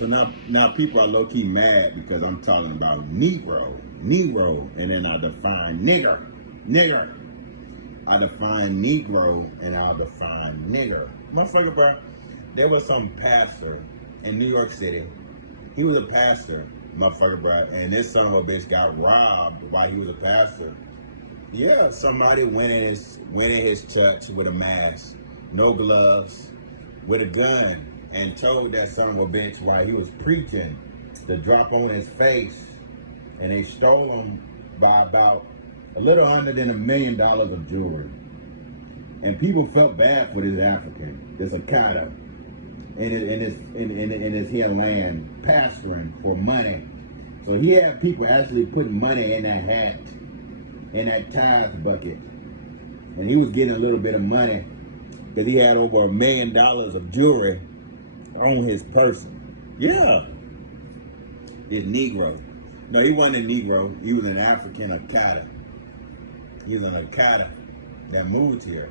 So now people are low-key mad because I'm talking about Negro, and then I define nigger. I define Negro, and I define nigger. Motherfucker, bro, there was some pastor in New York City. He was a pastor, motherfucker, bro, and this son of a bitch got robbed while he was a pastor. Yeah, somebody went in his church with a mask, no gloves, with a gun, and told that son of a bitch while he was preaching to drop on his face, and they stole him by about a little under than $1 million of jewelry. And people felt bad for this African, this Akata, in his here land, pastoring for money. So he had people actually putting money in that hat, in that tithe bucket. And he was getting a little bit of money because he had over $1 million of jewelry on his person. Yeah. This Negro. No, he wasn't a Negro. He was an African Akata. He was an Akata that moved here.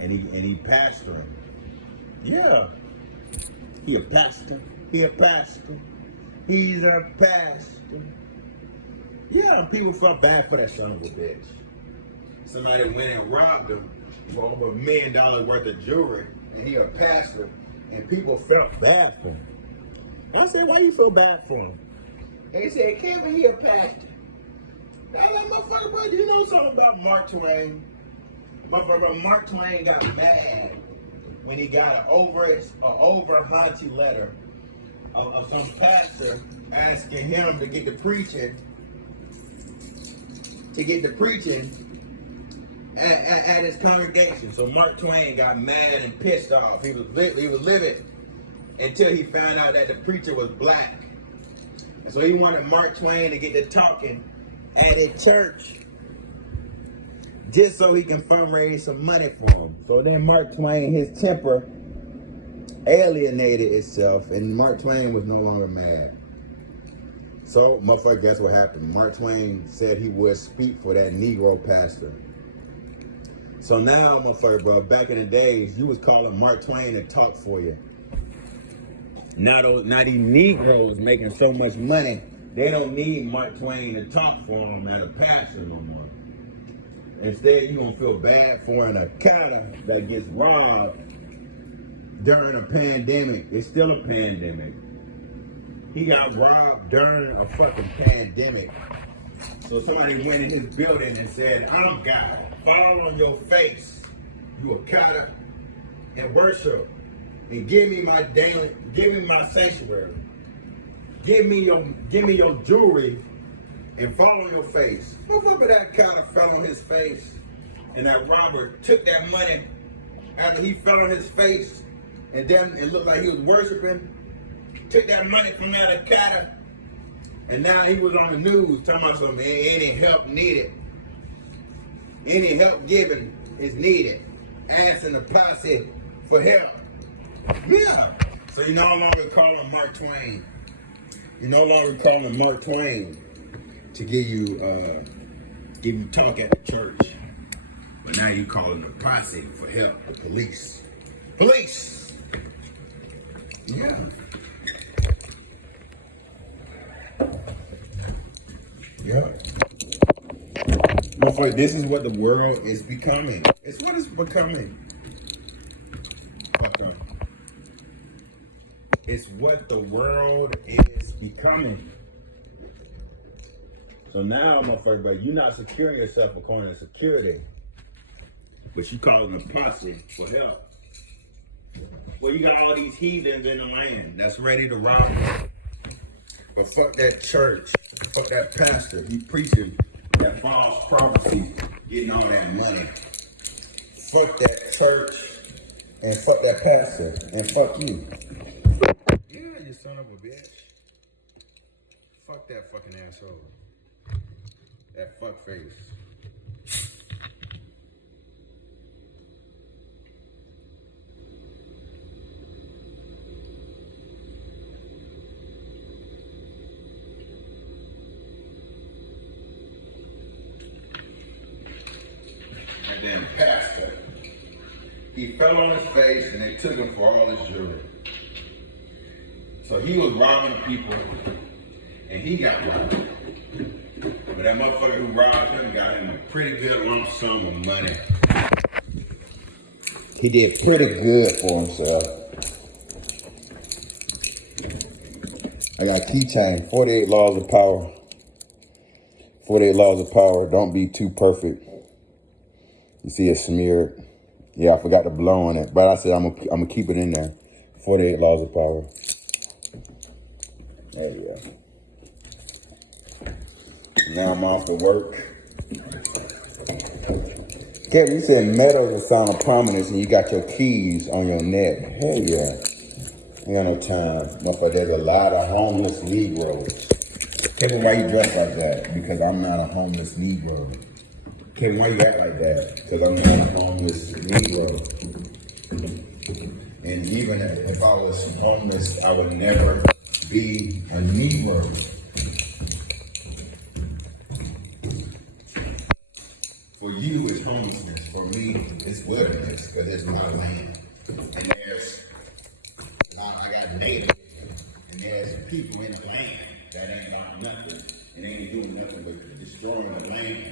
And he pastoring. Yeah. He a pastor. He's a pastor. Yeah, people felt bad for that son of a bitch. Somebody went and robbed him for over $1 million worth of jewelry, and he a pastor, and people felt bad for him. I said, why you feel bad for him? They said, Kevin, he a pastor. I like, motherfucker, bro, do you know something about Mark Twain? Motherfucker, Mark Twain got mad when he got an over haunchy letter of some pastor asking him to get to preaching at his congregation. So Mark Twain got mad and pissed off. He was livid until he found out that the preacher was black. And so he wanted Mark Twain to get to talking at a church just so he can fundraise some money for him. So then Mark Twain, his temper alienated itself, and Mark Twain was no longer mad. So, motherfucker, guess what happened? Mark Twain said he would speak for that Negro pastor. So now, motherfucker, bro, back in the days, you was calling Mark Twain to talk for you. Now these Negroes making so much money, they don't need Mark Twain to talk for them at a pastor no more. Instead, you're gonna feel bad for an Akata that gets robbed during a pandemic. It's still a pandemic. He got robbed during a fucking pandemic. So somebody went in his building and said, I'm God. Fall on your face, you Akata, and worship. And give me my sanctuary. Give me your jewelry and fall on your face. Motherfucker, that Akata fell on his face. And that robber took that money after he fell on his face. And then it looked like he was worshiping. Took that money from that Akata, and now he was on the news talking about something. Any help needed, any help given is needed. Asking the posse for help. Yeah. So you no longer calling Mark Twain. You no longer calling Mark Twain to give you talk at the church, but now you calling the posse for help. The police. Yeah. Yeah. Motherfucker, this is what the world is becoming. It's what it's becoming. Okay. It's what the world is becoming. So now, motherfucker, you're not securing yourself according to security, but you calling the posse for help. Well, you got all these heathens in the land that's ready to rob you. But fuck that church. Fuck that pastor. He preaching that false prophecy, getting all that money. Fuck that church. And fuck that pastor. And fuck you. Yeah, you son of a bitch. Fuck that fucking asshole. That fuck face. Then pastor. He fell on his face and they took him for all his jewelry. So he was robbing people, and he got robbed. But that motherfucker who robbed him got him a pretty good lump sum of money. He did pretty good for himself. I got keychain, 48 Laws of Power. 48 Laws of Power, don't be too perfect. You see it smeared. Yeah, I forgot to blow on it, but I said I'm gonna keep it in there. 48 Laws of Power. There you go. Now I'm off to work. Kevin, you said metal is a sign of prominence and you got your keys on your neck. Hell yeah. I got no time. Motherfucker, there's a lot of homeless Negroes. Kevin, why you dress like that? Because I'm not a homeless Negro. Kevin, why you act like that? Because I'm not a homeless Negro. And even if I was homeless, I would never be a Negro. For you, it's homelessness. For me, it's wilderness, because it's my land. And I got native, and there's people in the land that ain't got nothing, and ain't doing nothing but destroying the land.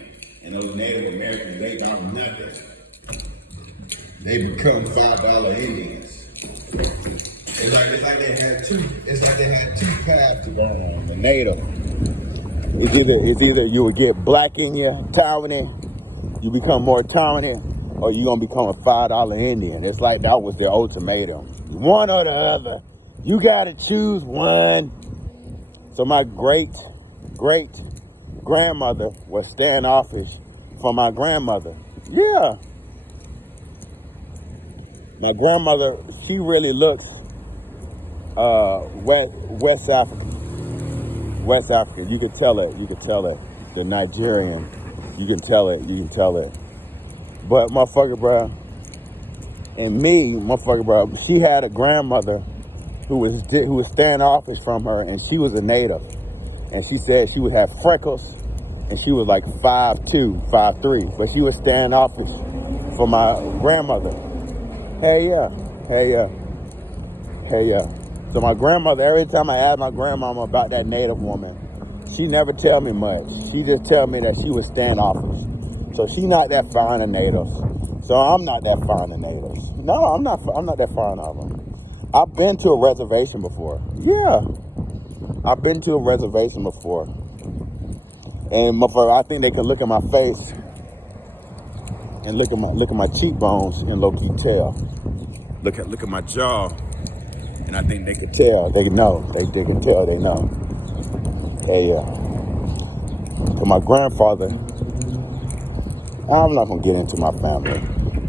And those Native Americans, they got nothing. They become $5 Indians. It's like they had two paths to go on. The Native. It's either you would get black in you, Taiwanese, you become more Taiwanese, or you gonna become a $5 Indian. It's like that was their ultimatum. One or the other. You gotta choose one. So my great grandmother was standoffish for my grandmother. Yeah. My grandmother, she really looks West African. West African. You could tell it. The Nigerian. You can tell it. But motherfucker, bro, and me, motherfucker, bro, she had a grandmother who was standoffish from her, and she was a native. And she said she would have freckles, and she was like 5'2", 5'3", but she was standoffish for my grandmother. Hey yeah. So my grandmother, every time I asked my grandmama about that native woman, she never tell me much. She just tell me that she was standoffish. So she not that fond of natives. So I'm not that fond of natives. No, I'm not that fond of them. I've been to a reservation before. Yeah. I've been to a reservation before. And motherfucker, I think they could look at my face and look at my cheekbones and low-key tell. Look at my jaw. And I think they could tell. They know. They can tell. They know. Hey, for my grandfather, I'm not gonna get into my family,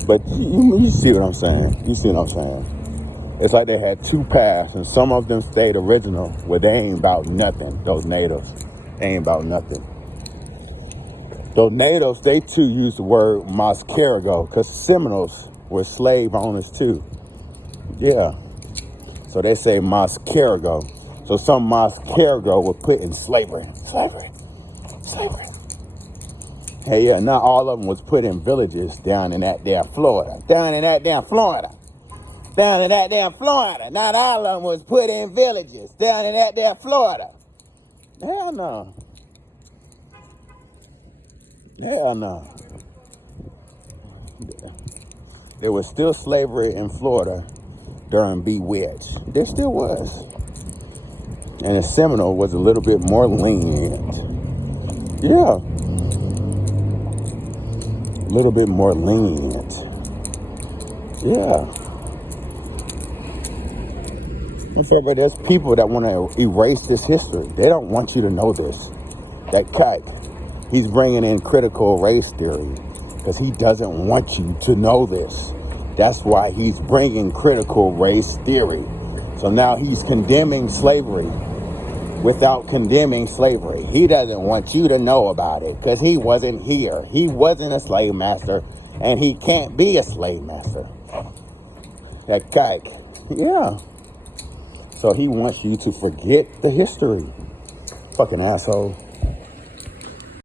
but you see what I'm saying. It's like they had two paths, and some of them stayed original, where they ain't about nothing. Those natives, they ain't about nothing. Those natives, they too use the word Mascarago, because Seminoles were slave owners too. Yeah. So they say Mascarago. So some Mascarago were put in slavery. Hey, yeah, not all of them was put in villages down in that damn Florida. Not all of them was put in villages down in that damn Florida. Hell no. There was still slavery in Florida during Bewitched. There still was. And the Seminole was a little bit more lenient. Yeah. A little bit more lenient. Yeah. But there's people that want to erase this history. They don't want you to know this. That kike, he's bringing in critical race theory because he doesn't want you to know this. That's why he's bringing critical race theory. So now he's condemning slavery without condemning slavery. He doesn't want you to know about it because he wasn't here. He wasn't a slave master, and he can't be a slave master. That kike. Yeah. So he wants you to forget the history. Fucking asshole.